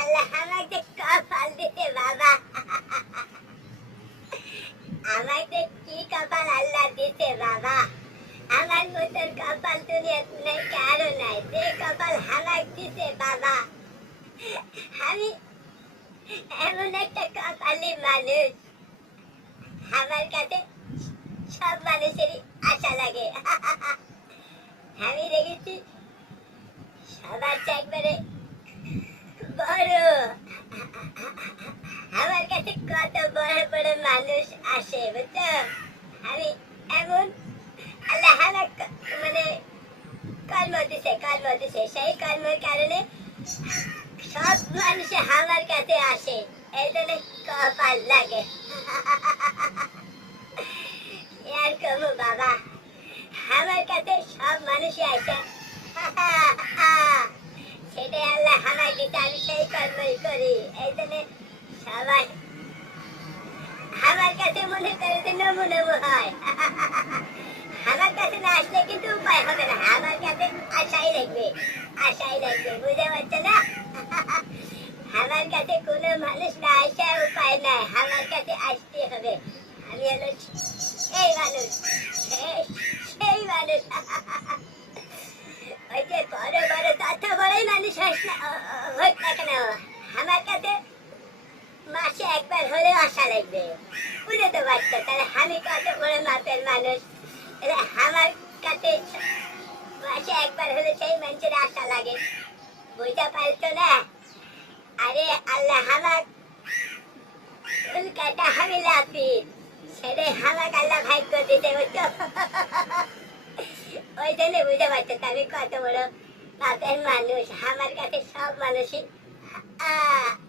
আল্লাহ আমাকে কপাল দিতে বাবা। আমাকে কি কপাল আল্লাহ দিতে বাবা? আমার মতন কপাল দুনিয়াত নেই কারও নাই, যে কপাল হামাক দিতে বাবা। আমি এমন একটা কপালি মানুষ। আমার কাছে সব মানুষেরই আশা লাগে। আমি দেখেছি, সবার একবারে আমার কাছে কত বড় বড় মানুষ আসে, বুঝছ? আমি এমন আল্লাহ মানে কর্ম দিছে কর্ম দিছে। সেই কর্মের কারণে সব মানুষ আমার কাছে আসে। এই জন্য কপাল লাগে আর কমু বাবা আমার কাছে সব মানুষই আসে সেটাই দিতে আমি কর্মই করি এই আমার কাছে বুঝতে পারছ না আমার কাছে কোনো মানুষ না আসা উপায় নাই। আমার কাছে বড়ই মানুষ হোক আমার একবার হলেও আসা লাগবে বুঝে তো তাহলে আমি কত বড় মাপের মানুষ আমার কাছে মাসে একবার হলে সেই মানুষের আশা লাগে বুঝতে পারছ না আরে আল্লাহ আমার উল্কাটা আমি লাফি সেটাই আমাকে আল্লাহ ভাগ্য দিতে বুঝছ ওই জন্য বুঝতে পারছ আমি কত বড় বাপের মানুষ, আমার কাছে সব মানুষই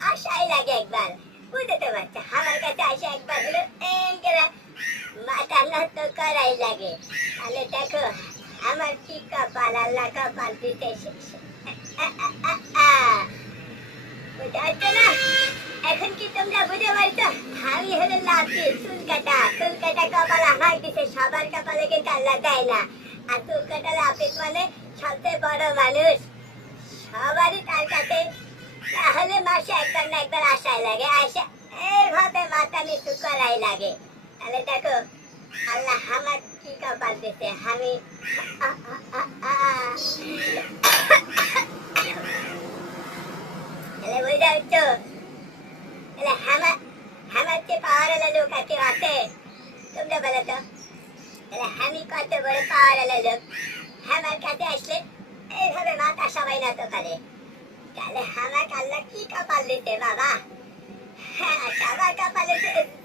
আশাই লাগে একবার। বুঝতে পারছ? আমার কাছে আসে একবার হলো মাথা নত করাই লাগে। তাহলে দেখো, আমার কি কপাল, আল্লাহ কপাল দিতে না? এখন কি তোমরা বুঝতে পারছ? আমি হলো লাফি চুল কাটা কাটা কপাল আমার দিতে, সবার কপালে কিন্তু আল্লাহ দেয় না। আর চুল কাটা লাফিস মানে সবচেয়ে বড় মানুষ। সবারই তার কাছে। তাহলে মাসে একবার না একবার আসাই লাগে। আসা এইভাবে মাথা নিচু করাই লাগে। তাহলে দেখো, আল্লাহ আমার কি কপাল দিতে আমি। তাহলে বুঝতে পারছ? তাহলে আমার আমার যে পাওয়ার লোক কেউ আছে? তোমরা বলো তো। আমি কত বড় পাওয়ার লোক। আমার কাছে আসলে এইভাবে মাথা সবাই না করে। তাহলে আমার আল্লাহ কি কপাল দিতে, বাবা? সবার কপালে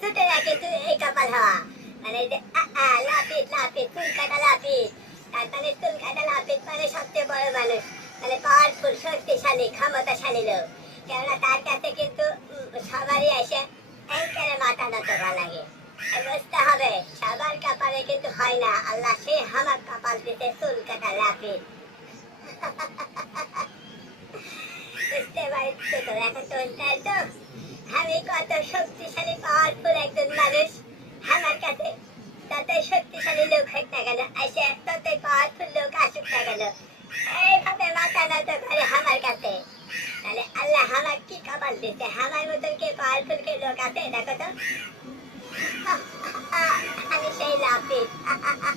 দুটো রাখে তুই এই কপাল হওয়া। মানে যে লাপিত লাপিত চুল কাটা লাপিত তার মানে চুল কাটা লাপিত মানে সবচেয়ে বড় মানুষ। মানে পাওয়ারফুল শক্তিশালী, ক্ষমতাশালী লোক। কেননা তার কাছে কিন্তু সবারই এসে একেবারে মাথা নত করা লাগে। সবার কপালে কিন্তু হয় না। আল্লাহ সে আমার কপাল দিতে চুল কাটা বুঝতে পারছ তো? আমি কত শক্তিশালী পাওয়ারফুল একজন মানুষ। আমার কাছে ততই শক্তিশালী লোক হোক না কেন এসে ততই পাওয়ারফুল লোক আসুক না কেন, এইভাবে মাথা নত করে আমার কাছে। তাহলে আল্লাহ আমার কি কপাল দিতে আমার মতন কে পাওয়ারফুল কে লোক আছে? দেখো তো। Ah, ah, ah.